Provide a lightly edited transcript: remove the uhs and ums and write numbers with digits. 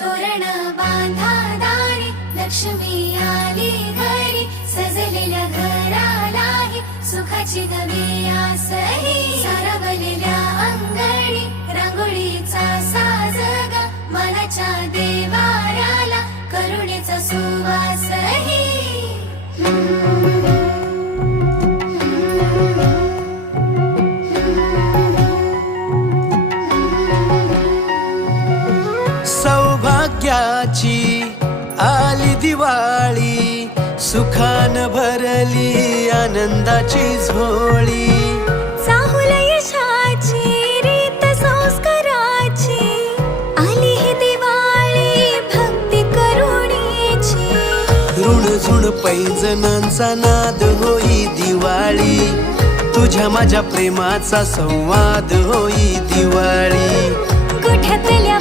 तोरण बांधा दारी, लक्ष्मी आली घरी, सजलेल्या घरालाही सुखाची गवी आसही. सारवलेल्या अंगणी रांगोळीचा साजगा, मनाच्या देवाऱ्याला करुणेचा सुवासही. सौभाग्याची आली दिवाळी, सुखान भरली आनंदाची झोळी. चाहुल यशाची रीत संस्काराची, आली ही दिवाळी भक्ती करुणेची. ऋणझुण पैंजणांचा नाद होई दिवाळी, तुझ्या माझ्या प्रेमाचा संवाद होई दिवाळी. गोठ्यातल्या